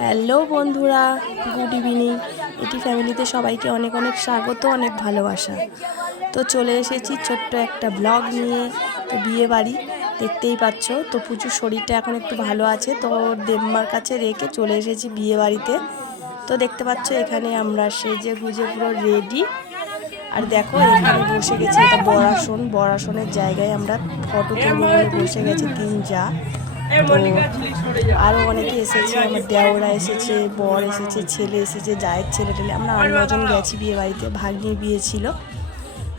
Hello বন্ধুরা, good evening. এটি ফ্যামিলিতে সবাইকে অনেক অনেক স্বাগত, অনেক ভালোবাসা। তো চলে এসেছি ছোট্ট একটা ব্লগ নিয়ে। তো বিয়ে বাড়ি দেখতেই পাচ্ছ। তো পুজোর শরীরটা এখন একটু ভালো আছে, তো দেবমার কাছে রেখে চলে এসেছি বিয়ে বাড়িতে। তো দেখতে পাচ্ছ এখানে আমরা সেজে গুজে পুরো রেডি। আর দেখো এখানে বসে গেছি, এটা বরাসনের জায়গায় আমরা ফটো তুলবো বলে বসে গেছি তিন যা। তো আরও অনেকে এসেছে, আমার দেওরা এসেছে, বর এসেছে, ছেলে এসেছে, জায়ের ছেলে টেলে, আমরা 8-9 জন গেছি বিয়ে বাড়িতে। ভাগ্নির বিয়ে ছিল।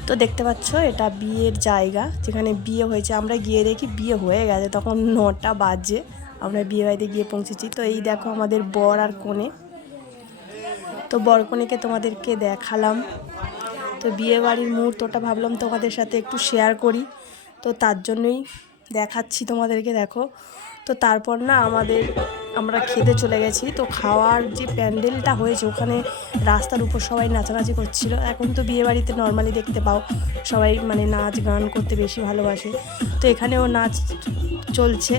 তো দেখতে পাচ্ছ এটা বিয়ের জায়গা, যেখানে বিয়ে হয়েছে। আমরা গিয়ে দেখি বিয়ে হয়ে গেছে, তখন 9টা বাজে। আমরা বিয়ে বাড়িতে গিয়ে পৌঁছেছি। তো এই দেখো আমাদের বর আর কনে। তো বর কনেকে তোমাদেরকে দেখালাম। তো বিয়ে বাড়ির মুহূর্তটা ভাবলাম তোমাদের সাথে একটু শেয়ার করি, তো তার জন্যই দেখাচ্ছি তোমাদেরকে। দেখো, তো তারপর না আমরা খেতে চলে গেছি। তো খাওয়ার যে প্যান্ডেলটা হয়েছে ওখানে রাস্তার উপর সবাই নাচানাচি করছিল। এখন তো বিয়ে বাড়িতে নর্মালি দেখতে পাও সবাই মানে নাচ গান করতে বেশি ভালোবাসে, তো এখানেও নাচ চলছে।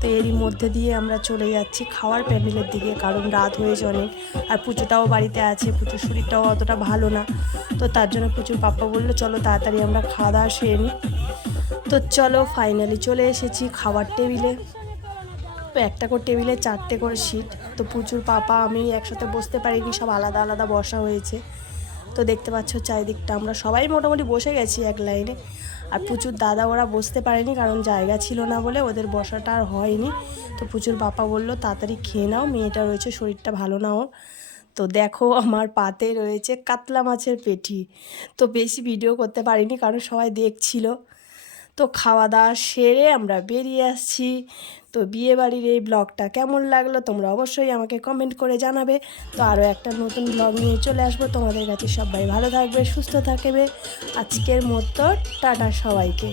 তো এরই মধ্যে দিয়ে আমরা চলে যাচ্ছি খাওয়ার প্যান্ডেলের দিকে, কারণ রাত হয়েছে অনেক। আর পুচুটাও বাড়িতে আছে, পুচুর শরীরটাও অতটা ভালো না। তো তার জন্য পুচুর পাপ্পা বললো চলো তাড়াতাড়ি আমরা খাওয়া দাওয়া সেরে নিই। তো চলো ফাইনালি চলে এসেছি খাবার টেবিলে। তো একটা করে টেবিলে 4টে করে সিট। তো প্রচুর পাপা আমি একসাথে বসতে পারিনি, সব আলাদা আলাদা বসা হয়েছে। তো দেখতে পাচ্ছ চারিদিকটা আমরা সবাই মোটামুটি বসে গেছি এক লাইনে। আর প্রচুর দাদা ওরা বসতে পারেনি, কারণ জায়গা ছিল না বলে ওদের বসাটা আর হয়নি। তো প্রচুর পাপা বললো তাড়াতাড়ি খেয়ে নাও, মেয়েটা রয়েছে শরীরটা ভালো না ওর। তো দেখো আমার পাতে রয়েছে কাতলা মাছের পেটি। তো বেশি ভিডিও করতে পারিনি কারণ সবাই দেখছিল। তো খাওয়া দাওয়া সেরে আমরা বেরিয়ে আসছি। তো বিয়েবাড়ির এই ব্লগটা কেমন লাগলো তোমরা অবশ্যই আমাকে কমেন্ট করে জানাবে। তো আরও একটা নতুন ব্লগ নিয়ে চলে আসবো তোমাদের কাছে। সবাই ভালো থাকবে, সুস্থ থাকবে। আজকের মতো টাটা সবাইকে।